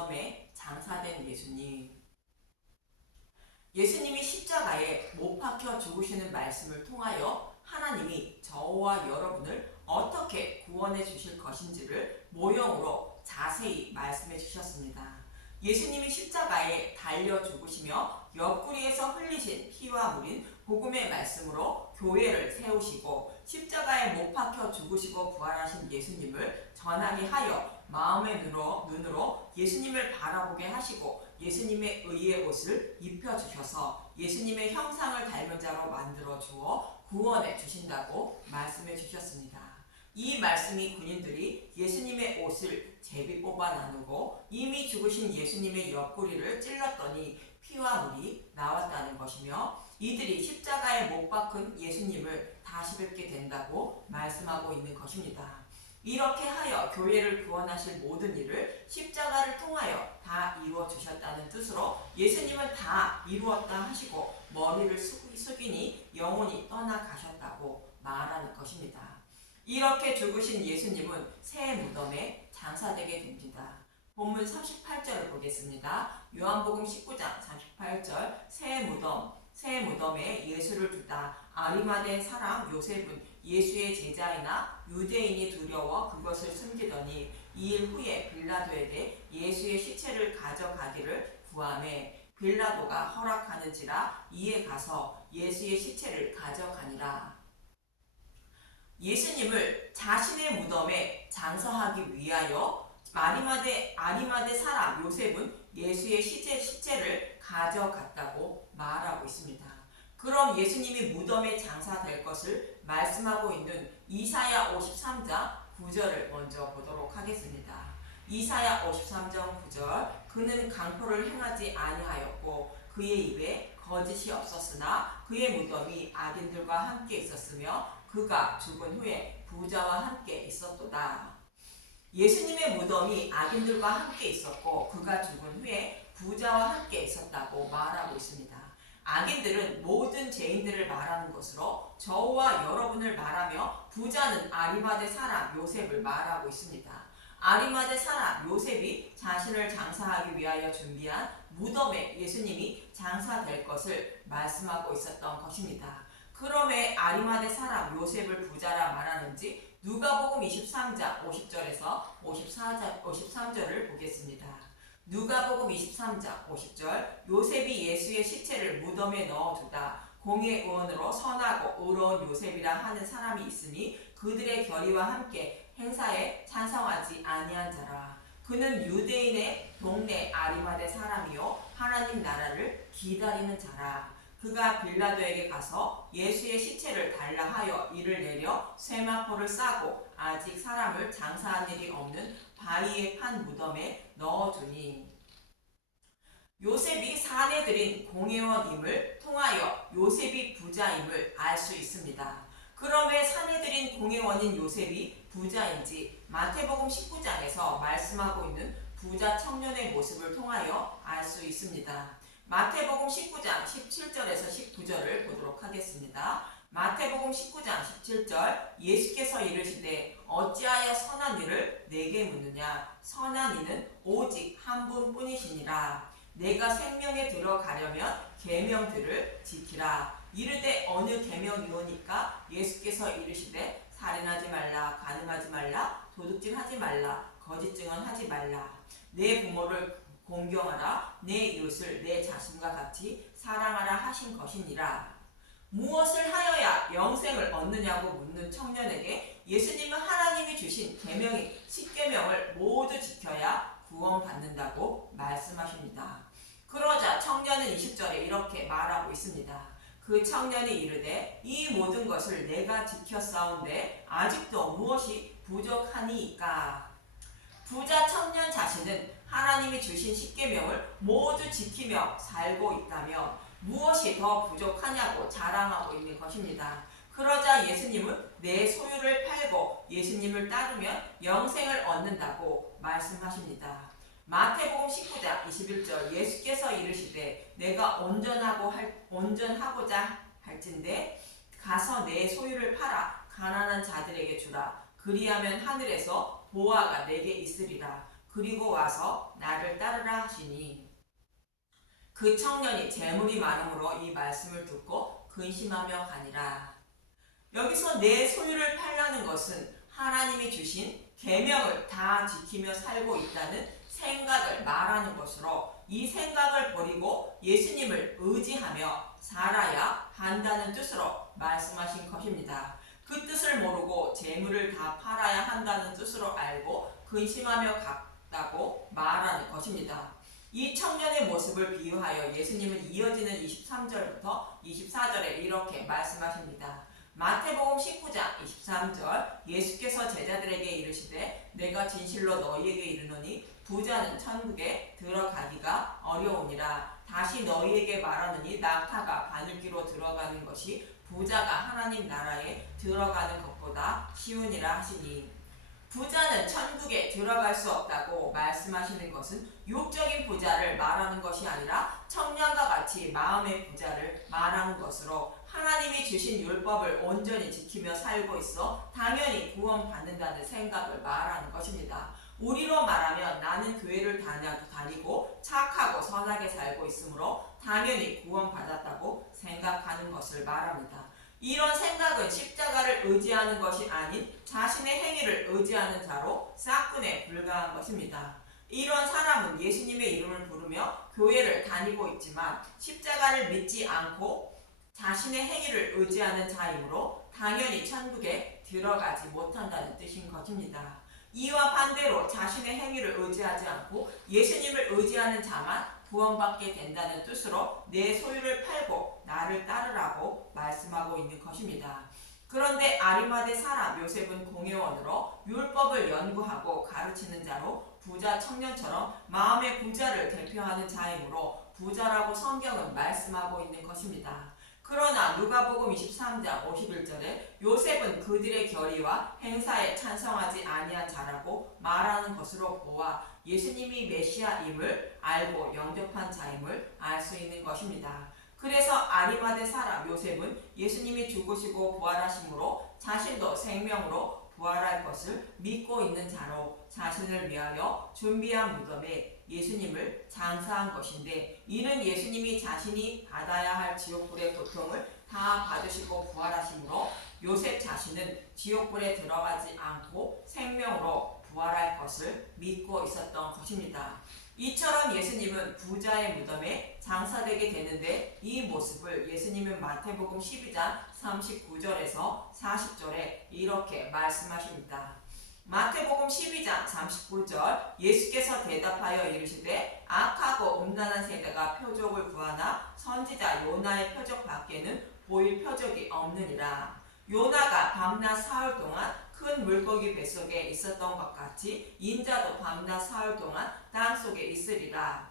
무덤에 장사된 예수님. 예수님이 십자가에 못 박혀 죽으시는 말씀을 통하여 하나님이 저와 여러분을 어떻게 구원해 주실 것인지를 모형으로 자세히 말씀해 주셨습니다. 예수님이 십자가에 달려 죽으시며 옆구리에서 흘리신 피와 물인 복음의 말씀으로 교회를 세우시고 십자가에 못 박혀 죽으시고 부활하신 예수님을 전하게 하여 마음의 눈으로 예수님을 바라보게 하시고 예수님의 의의 옷을 입혀주셔서 예수님의 형상을 닮은 자로 만들어 주어 구원해 주신다고 말씀해 주셨습니다. 이 말씀이 군인들이 예수님의 옷을 제비 뽑아 나누고 이미 죽으신 예수님의 옆구리를 찔렀더니 피와 물이 나왔다는 것이며 이들이 십자가에 못 박은 예수님을 다시 뵙게 된다고 말씀하고 있는 것입니다. 이렇게 하여 교회를 구원하실 모든 일을 십자가를 통하여 다 이루어 주셨다는 뜻으로 예수님은 다 이루었다 하시고 머리를 숙이니 영혼이 떠나가셨다고 말하는 것입니다. 이렇게 죽으신 예수님은 새 무덤에 장사되게 됩니다. 본문 38절을 보겠습니다. 요한복음 19장 38절 새 무덤에 예수를 두다. 아리마대 사람 요셉은 예수의 제자이나 유대인이 두려워 그것을 숨기더니 2일 후에 빌라도에게 예수의 시체를 가져가기를 구하매 빌라도가 허락하는지라 이에 가서 예수의 시체를 가져가니라. 예수님을 자신의 무덤에 장사하기 위하여 아리마대 사람 요셉은 예수의 시체를 가져갔다고 말하고 있습니다. 그럼 예수님이 무덤에 장사될 것을 말씀하고 있는 이사야 53장 9절을 먼저 보도록 하겠습니다. 이사야 53장 9절 그는 강포를 행하지 아니하였고 그의 입에 거짓이 없었으나 그의 무덤이 악인들과 함께 있었으며 그가 죽은 후에 부자와 함께 있었도다. 예수님의 무덤이 악인들과 함께 있었고 그가 죽은 후에 부자와 함께 있었다고 말하고 있습니다. 악인들은 모든 죄인들을 말하는 것으로 저와 여러분을 말하며 부자는 아리마대 사람 요셉을 말하고 있습니다. 아리마대 사람 요셉이 자신을 장사하기 위하여 준비한 무덤에 예수님이 장사될 것을 말씀하고 있었던 것입니다. 그럼에 아리마대 사람 요셉을 부자라 말하는지 누가복음 23장 50절에서 53절을 보겠습니다. 누가복음 23장 50절 요셉이 예수의 시체를 무덤에 넣어두다 공의 의원으로 선하고 의로운 요셉이라 하는 사람이 있으니 그들의 결의와 함께 행사에 찬성하지 아니한 자라. 그는 유대인의 동네 아리마대 사람이요 하나님 나라를 기다리는 자라. 그가 빌라도에게 가서 예수의 시체를 달라 하여 이를 내려 쇠마포를 싸고 아직 사람을 장사한 일이 없는 바위에 판 무덤에 넣어두니 요셉이 사내들인 공회원임을 통하여 요셉이 부자임을 알 수 있습니다. 그럼에 사내들인 공회원인 요셉이 부자인지 마태복음 19장에서 말씀하고 있는 부자 청년의 모습을 통하여 알 수 있습니다. 마태복음 19장 17절에서 19절을 보도록 하겠습니다. 마태복음 19장 17절 예수께서 이르시되 어찌하여 선한 일을 내게 묻느냐 선한 이는 오직 한 분뿐이시니라. 내가 생명에 들어가려면 계명들을 지키라. 이르되 어느 계명이오니까 예수께서 이르시되 살인하지 말라 간음하지 말라 도둑질하지 말라 거짓 증언하지 말라 내 부모를 공경하라 내 이웃을 내 자신과 같이 사랑하라 하신 것이니라. 무엇을 하여야 영생을 얻느냐고 묻는 청년에게 예수님은 하나님이 주신 계명인 십계명을 모두 지켜야 구원받는다고 말씀하십니다. 그러자 청년은 20절에 이렇게 말하고 있습니다. 그 청년이 이르되 이 모든 것을 내가 지켰사온데 아직도 무엇이 부족하니이까. 부자 청년 자신은 하나님이 주신 십계명을 모두 지키며 살고 있다며 무엇이 더 부족하냐고 자랑하고 있는 것입니다. 그러자 예수님은 내 소유를 팔고 예수님을 따르면 영생을 얻는다고 말씀하십니다. 마태복음 19장 21절 예수께서 이르시되 내가 온전하고자 할진대 가서 내 소유를 팔아 가난한 자들에게 주라. 그리하면 하늘에서 보화가 내게 있으리라. 그리고 와서 나를 따르라 하시니 그 청년이 재물이 많음으로 이 말씀을 듣고 근심하며 가니라. 여기서 내 소유를 팔라는 것은 하나님이 주신 계명을 다 지키며 살고 있다는 생각을 말하는 것으로 이 생각을 버리고 예수님을 의지하며 살아야 한다는 뜻으로 말씀하신 것입니다. 그 뜻을 모르고 재물을 다 팔아야 한다는 뜻으로 알고 근심하며 갔다고 말하는 것입니다. 이 청년의 모습을 비유하여 예수님은 이어지는 23절부터 24절에 이렇게 말씀하십니다. 마태복음 19장 23절 예수께서 제자들에게 이르시되 내가 진실로 너희에게 이르노니 부자는 천국에 들어가기가 어려우니라. 다시 너희에게 말하노니 낙타가 바늘귀로 들어가는 것이 부자가 하나님 나라에 들어가는 것보다 쉬우니라 하시니 부자는 천국에 들어갈 수 없다고 말씀하시는 것은 육적인 부자를 말하는 것이 아니라 청년과 같이 마음의 부자를 말하는 것으로 하나님이 주신 율법을 온전히 지키며 살고 있어 당연히 구원받는다는 생각을 말하는 것입니다. 우리로 말하면 나는 교회를 다니고 착하고 선하게 살고 있으므로 당연히 구원받았다고 생각하는 것을 말합니다. 이런 생각은 십자가를 의지하는 것이 아닌 자신의 행위를 의지하는 자로 싹군에 불과한 것입니다. 이런 사람은 예수님의 이름을 부르며 교회를 다니고 있지만 십자가를 믿지 않고 자신의 행위를 의지하는 자이므로 당연히 천국에 들어가지 못한다는 뜻인 것입니다. 이와 반대로 자신의 행위를 의지하지 않고 예수님을 의지하는 자만 구원받게 된다는 뜻으로 내 소유를 팔고 나를 따르라고 말씀하고 있는 것입니다. 그런데 아리마대 사람 요셉은 공회원으로 율법을 연구하고 가르치는 자로 부자 청년처럼 마음의 부자를 대표하는 자이므로 부자라고 성경은 말씀하고 있는 것입니다. 그러나 누가복음 23장 51절에 요셉은 그들의 결의와 행사에 찬성하지 아니한 자라고 말하는 것으로 보아 예수님이 메시아임을 알고 영접한 자임을 알 수 있는 것입니다. 그래서 아리마대 사람 요셉은 예수님이 죽으시고 부활하심으로 자신도 생명으로 부활할 것을 믿고 있는 자로 자신을 위하여 준비한 무덤에 예수님을 장사한 것인데 이는 예수님이 자신이 받아야 할 지옥불의 고통을 다 받으시고 부활하심으로 요셉 자신은 지옥불에 들어가지 않고 생명으로 부활할 것을 믿고 있었던 것입니다. 이처럼 예수님은 부자의 무덤에 장사되게 되는데 이 모습을 예수님은 마태복음 12장 39절에서 40절에 이렇게 말씀하십니다. 마태복음 12장 39절 예수께서 대답하여 이르시되 악하고 음란한 세대가 표적을 구하나 선지자 요나의 표적 밖에는 보일 표적이 없느니라. 요나가 밤낮 사흘 동안 큰 물고기 뱃속에 있었던 것 같이 인자도 밤낮 사흘 동안 땅속에 있으리라.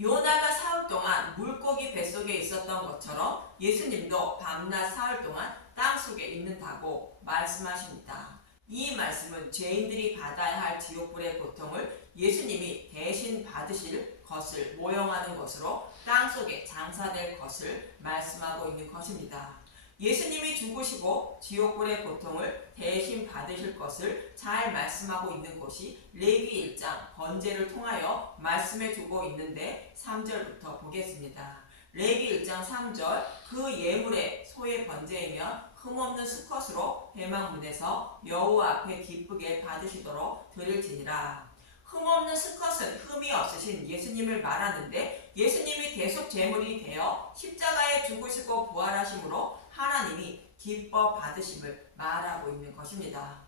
요나가 사흘 동안 물고기 뱃속에 있었던 것처럼 예수님도 밤낮 사흘 동안 땅속에 있는다고 말씀하십니다. 이 말씀은 죄인들이 받아야 할 지옥불의 고통을 예수님이 대신 받으실 것을 모형하는 것으로 땅속에 장사될 것을 말씀하고 있는 것입니다. 예수님이 죽으시고 지옥불의 고통을 대신 받으실 것을 잘 말씀하고 있는 곳이 레위기 1장 번제를 통하여 말씀해 주고 있는데 3절부터 보겠습니다. 레위기 1장 3절 그 예물의 소의 번제이면 흠없는 수컷으로 회막문에서 여호와 앞에 기쁘게 받으시도록 드릴지니라. 흠없는 수컷은 흠이 없으신 예수님을 말하는데 예수님이 대속 제물이 되어 십자가에 죽으시고 부활하심으로 하나님이 기뻐 받으심을 말하고 있는 것입니다.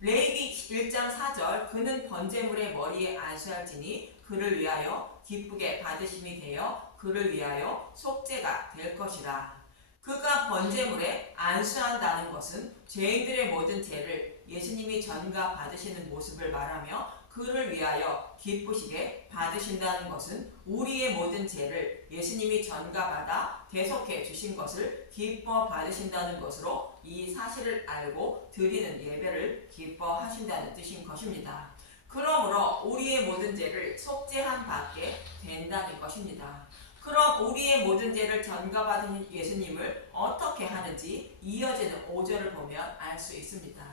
레위기 1장 4절 그는 번제물의 머리에 안수할지니 그를 위하여 기쁘게 받으심이 되어 그를 위하여 속죄가 될 것이라. 그가 번제물에 안수한다는 것은 죄인들의 모든 죄를 예수님이 전가 받으시는 모습을 말하며 그를 위하여 기쁘시게 받으신다는 것은 우리의 모든 죄를 예수님이 전가받아 대속해 주신 것을 기뻐 받으신다는 것으로 이 사실을 알고 드리는 예배를 기뻐하신다는 뜻인 것입니다. 그러므로 우리의 모든 죄를 속죄한 받게 된다는 것입니다. 그럼 우리의 모든 죄를 전가받은 예수님을 어떻게 하는지 이어지는 5절을 보면 알 수 있습니다.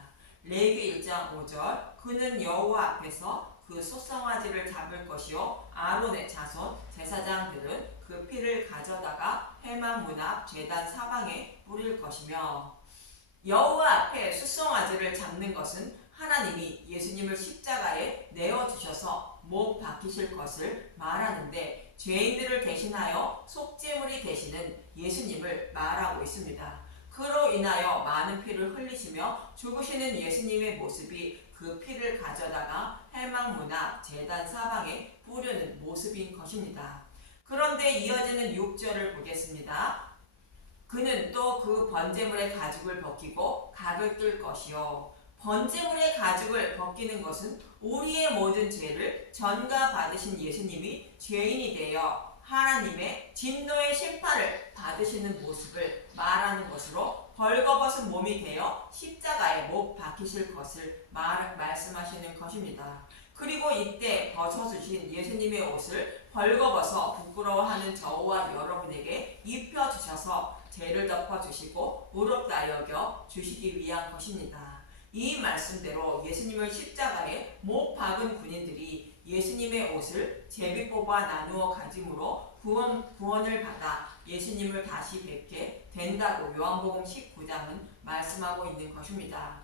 레위기 1장 5절 그는 여호와 앞에서 그 소송아지를 잡을 것이요 아론의 자손 제사장들은 그 피를 가져다가 회막 문 앞 제단 사방에 뿌릴 것이며 여호와 앞에 숫송아지를 잡는 것은 하나님이 예수님을 십자가에 내어주셔서 못 박히실 것을 말하는데 죄인들을 대신하여 속죄물이 되시는 예수님을 말하고 있습니다. 그로 인하여 많은 피를 흘리시며 죽으시는 예수님의 모습이 그 피를 가져다가 회막 문 앞 제단 사방에 뿌리는 모습인 것입니다. 그런데 이어지는 6절을 보겠습니다. 그는 또 그 번제물의 가죽을 벗기고 각을 뜰 것이요. 번제물의 가죽을 벗기는 것은 우리의 모든 죄를 전가받으신 예수님이 죄인이 되어 하나님의 진노의 심판을 받으시는 모습을 말하는 것으로 벌거벗은 몸이 되어 십자가에 못 박히실 것을 말씀하시는 것입니다. 그리고 이때 벗어주신 예수님의 옷을 벌거벗어 부끄러워하는 저와 여러분에게 입혀주셔서 죄를 덮어주시고 의롭다 여겨 주시기 위한 것입니다. 이 말씀대로 예수님을 십자가에 못 박은 군인들이 예수님의 옷을 제비 뽑아 나누어 가짐으로 구원을 받아 예수님을 다시 뵙게 된다고 요한복음 19장은 말씀하고 있는 것입니다.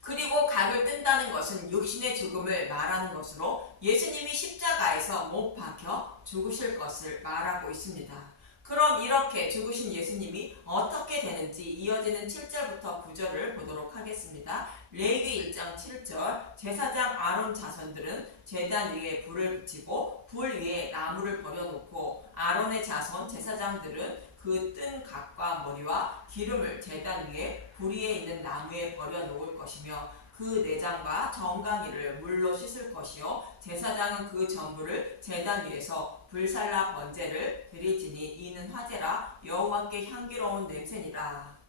그리고 각을 뜬다는 것은 육신의 죽음을 말하는 것으로 예수님이 십자가에서 못 박혀 죽으실 것을 말하고 있습니다. 그럼 이렇게 죽으신 예수님이 어떻게 되는지 이어지는 7절부터 9절을 보도록 하겠습니다. 레위기 1장 7절 제사장 아론 자손들은 제단 위에 불을 붙이고 불 위에 나무를 버려놓고 아론의 자손 제사장들은 그 뜬 각과 머리와 기름을 제단 위에 불 위에 있는 나무에 버려놓을 것이며 그 내장과 정강이를 물로 씻을 것이요 제사장은 그 전부를 제단 위에서 불살라 번제를 드리지니 이는 화제라 여호와께 향기로운 냄새니라.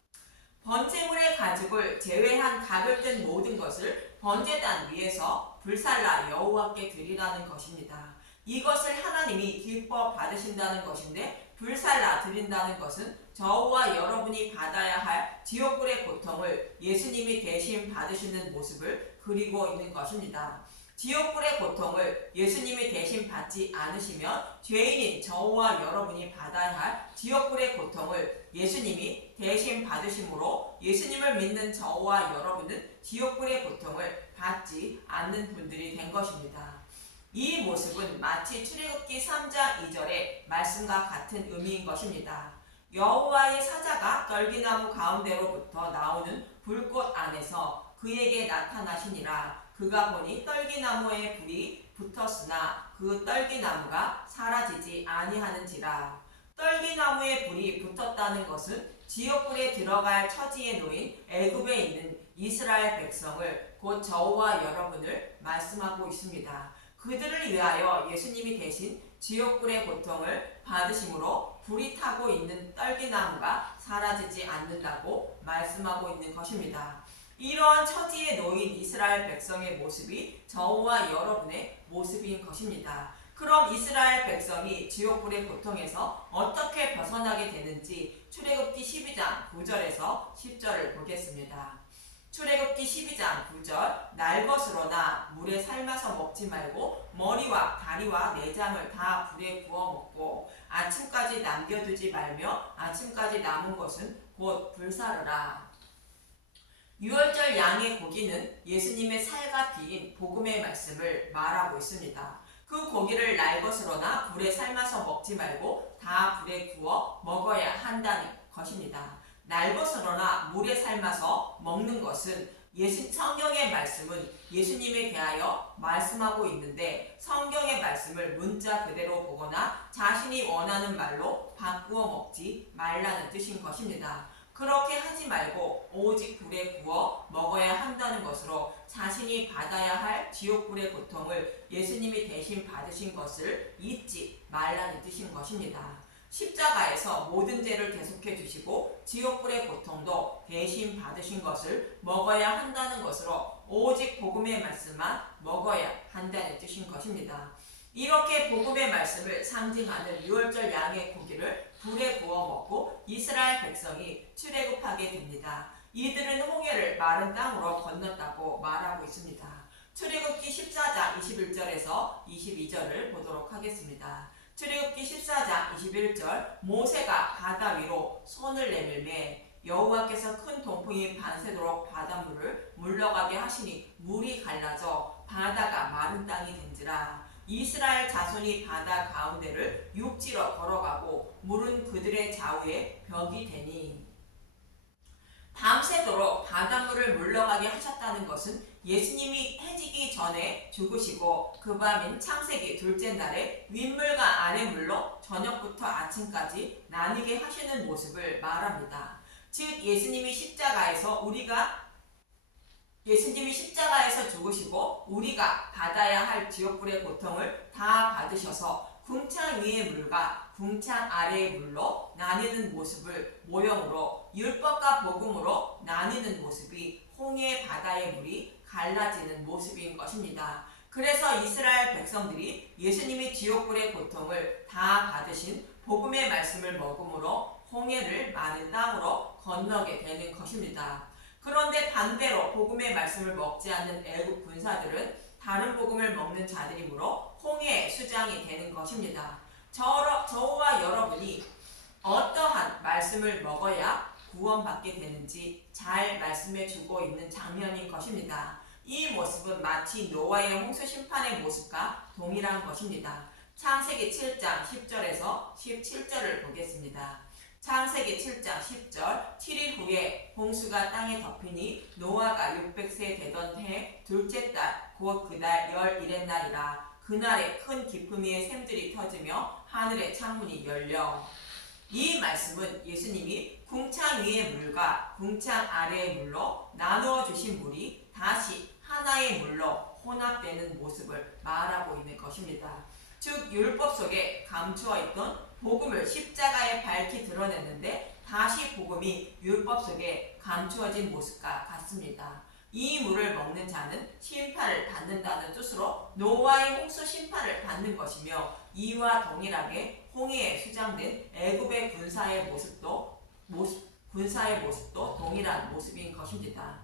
번제물의 가죽을 제외한 각을 뜬 모든 것을 번제단 위에서 불살라 여호와께 드리라는 것입니다. 이것을 하나님이 기뻐 받으신다는 것인데 불살라 드린다는 것은 저와 여러분이 받아야 할 지옥불의 고통을 예수님이 대신 받으시는 모습을 그리고 있는 것입니다. 지옥불의 고통을 예수님이 대신 받지 않으시면 죄인인 저와 여러분이 받아야 할 지옥불의 고통을 예수님이 대신 받으심으로 예수님을 믿는 저와 여러분은 지옥불의 고통을 받지 않는 분들이 된 것입니다. 이 모습은 마치 출애굽기 3장 2절의 말씀과 같은 의미인 것입니다. 여호와의 사자가 떨기나무 가운데로부터 나오는 불꽃 안에서 그에게 나타나시니라. 그가 보니 떨기나무에 불이 붙었으나 그 떨기나무가 사라지지 아니하는지라. 떨기나무에 불이 붙었다는 것은 지옥불에 들어갈 처지에 놓인 애굽에 있는 이스라엘 백성을 곧 저와 여러분을 말씀하고 있습니다. 그들을 위하여 예수님이 대신 지옥불의 고통을 받으심으로 불이 타고 있는 떨기나무가 사라지지 않는다고 말씀하고 있는 것입니다. 이러한 처지에 놓인 이스라엘 백성의 모습이 저와 여러분의 모습인 것입니다. 그럼 이스라엘 백성이 지옥불의 고통에서 어떻게 벗어나게 되는지 출애굽기 12장 9절에서 10절을 보겠습니다. 출애굽기 12장 9절 날것으로나 물에 삶아서 먹지 말고 머리와 다리와 내장을 다 불에 구워 먹고 아침까지 남겨두지 말며 아침까지 남은 것은 곧 불사르라. 유월절 양의 고기는 예수님의 살과 피인 복음의 말씀을 말하고 있습니다. 그 고기를 날것으로나 불에 삶아서 먹지 말고 다 불에 구워 먹어야 한다는 것입니다. 날것으로나 물에 삶아서 먹는 것은 성경의 말씀은 예수님에 대하여 말씀하고 있는데 성경의 말씀을 문자 그대로 보거나 자신이 원하는 말로 바꾸어 먹지 말라는 뜻인 것입니다. 그렇게 하지 말고 오직 불에 구워 먹어야 한다는 것으로 자신이 받아야 할 지옥불의 고통을 예수님이 대신 받으신 것을 잊지 말라는 뜻인 것입니다. 십자가에서 모든 죄를 대속해 주시고 지옥불의 고통도 대신 받으신 것을 먹어야 한다는 것으로 오직 복음의 말씀만 먹어야 한다는 뜻인 것입니다. 이렇게 복음의 말씀을 상징하는 유월절 양의 고기를 불에 구워 먹고 이스라엘 백성이 출애굽하게 됩니다. 이들은 홍해를 마른 땅으로 건넜다고 말하고 있습니다. 출애굽기 14장 21절에서 22절을 보도록 하겠습니다. 출애굽기 14장 21절 모세가 바다 위로 손을 내밀매 여호와께서 큰 동풍이 밤새도록 바닷물을 물러가게 하시니 물이 갈라져 바다가 마른 땅이 된지라. 이스라엘 자손이 바다 가운데를 육지로 걸어가고 물은 그들의 좌우에 벽이 되니. 밤새도록 바닷물을 물러가게 하셨다는 것은 예수님이 해지기 전에 죽으시고 그 밤인 창세기 둘째 날에 윗물과 아랫물로 저녁부터 아침까지 나뉘게 하시는 모습을 말합니다. 즉 예수님이 십자가에서 죽으시고 우리가 받아야 할 지옥불의 고통을 다 받으셔서 궁창 위의 물과 궁창 아래의 물로 나뉘는 모습을 모형으로 율법과 복음으로 나뉘는 모습이 홍해 바다의 물이 갈라지는 모습인 것입니다. 그래서 이스라엘 백성들이 예수님이 지옥불의 고통을 다 받으신 복음의 말씀을 먹음으로 홍해를 마른 땅으로 건너게 되는 것입니다. 그런데 반대로 복음의 말씀을 먹지 않는 애국 군사들은 다른 복음을 먹는 자들이므로 홍해의 수장이 되는 것입니다. 저와 여러분이 어떠한 말씀을 먹어야 구원받게 되는지 잘 말씀해 주고 있는 장면인 것입니다. 이 모습은 마치 노아의 홍수 심판의 모습과 동일한 것입니다. 창세기 7장 10절에서 17절을 보겠습니다. 창세기 7장 10절 7일 후에 홍수가 땅에 덮이니 노아가 600세 되던 해 둘째 달 곧 그달 11의 날이라. 그날에 큰 기쁨의 샘들이 터지며 하늘의 창문이 열려. 이 말씀은 예수님이 궁창 위의 물과 궁창 아래의 물로 나누어 주신 물이 다시 하나의 물로 혼합되는 모습을 말하고 있는 것입니다. 즉 율법 속에 감추어 있던 복음을 십자가에 밝히 드러냈는데 다시 복음이 율법 속에 감추어진 모습과 같습니다. 이 물을 먹는 자는 심판을 받는다는 뜻으로 노아의 홍수 심판을 받는 것이며 이와 동일하게 홍해에 수장된 애굽의 군사의 모습도 동일한 모습인 것입니다.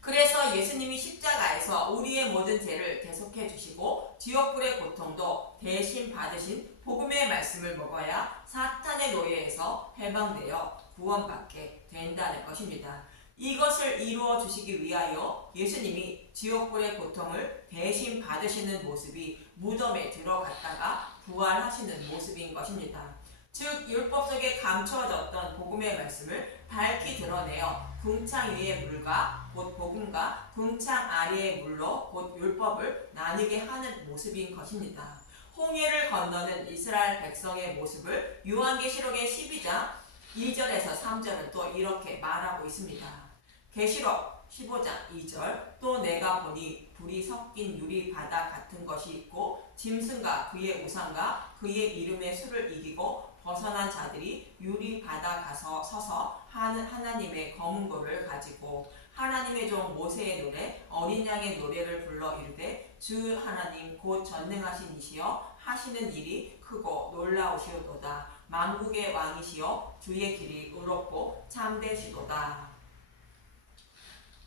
그래서 예수님이 십자가에서 우리의 모든 죄를 대속해 주시고 지옥불의 고통도 대신 받으신 복음의 말씀을 먹어야 사탄의 노예에서 해방되어 구원받게 된다는 것입니다. 이것을 이루어 주시기 위하여 예수님이 지옥불의 고통을 대신 받으시는 모습이 무덤에 들어갔다가 부활하시는 모습인 것입니다. 즉 율법 속에 감추어졌던 복음의 말씀을 밝히 드러내어 궁창 위의 물과 곧 복음과 궁창 아래의 물로 곧 율법을 나뉘게 하는 모습인 것입니다. 홍해를 건너는 이스라엘 백성의 모습을 요한계시록의 12장 2절에서 3절은 또 이렇게 말하고 있습니다. 계시록 15장 2절 또 내가 보니 불이 섞인 유리 바다 같은 것이 있고 짐승과 그의 우상과 그의 이름의 수를 이기고 벗어난 자들이 유리 바다 가서 서서 하나님의 검은 돌을 가지고 하나님의 종 모세의 노래 어린 양의 노래를 불러 이르되 주 하나님 곧 전능하신 이시여 하시는 일이 크고 놀라우시오도다. 만국의 왕이시여 주의 길이 의롭고 참되시도다.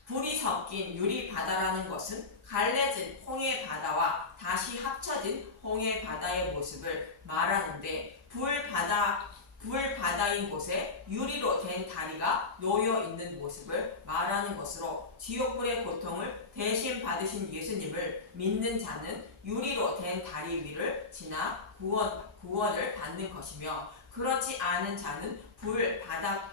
불이 섞인 유리 바다라는 것은 갈라진 홍해 바다와 다시 합쳐진 홍해 바다의 모습을 말하는데 불바다인 곳에 유리로 된 다리가 놓여 있는 모습을 말하는 것으로 지옥불의 고통을 대신 받으신 예수님을 믿는 자는 유리로 된 다리 위를 지나 구원을 받는 것이며 그렇지 않은 자는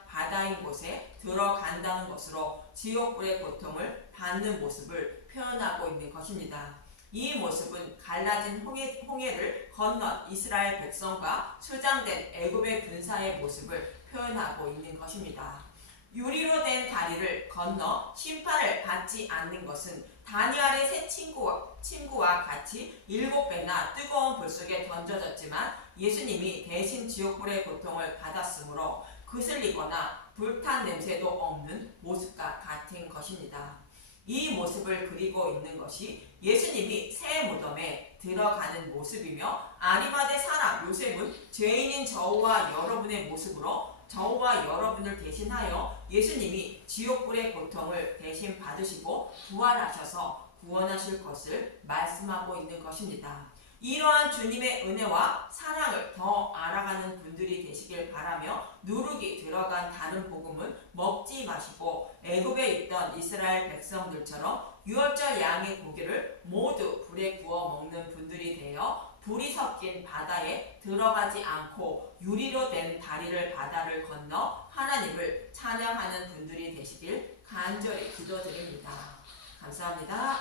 바다인 곳에 들어간다는 것으로 지옥불의 고통을 받는 모습을 표현하고 있는 것입니다. 이 모습은 갈라진 홍해를 건넌 이스라엘 백성과 수장된 애굽의 군사의 모습을 표현하고 있는 것입니다. 유리로 된 다리를 건너 심판을 받지 않는 것은 다니엘의 세 친구와 같이 7배나 뜨거운 불 속에 던져졌지만 예수님이 대신 지옥불의 고통을 받았으므로 그슬리거나 불탄 냄새도 없는 모습과 같은 것입니다. 이 모습을 그리고 있는 것이 예수님이 새 무덤에 들어가는 모습이며 아리마대 사람 요셉은 죄인인 저와 여러분의 모습으로 저와 여러분을 대신하여 예수님이 지옥불의 고통을 대신 받으시고 부활하셔서 구원하실 것을 말씀하고 있는 것입니다. 이러한 주님의 은혜와 사랑을 더 알아가는 분들이 되시길 바라며 누룩이 들어간 다른 복음은 먹지 마시고 애굽에 있던 이스라엘 백성들처럼 유월절 양의 고기를 모두 불에 구워 먹는 분들이 되어 불이 섞인 바다에 들어가지 않고 유리로 된 다리를 바다를 건너 하나님을 찬양하는 분들이 되시길 간절히 기도드립니다. 감사합니다.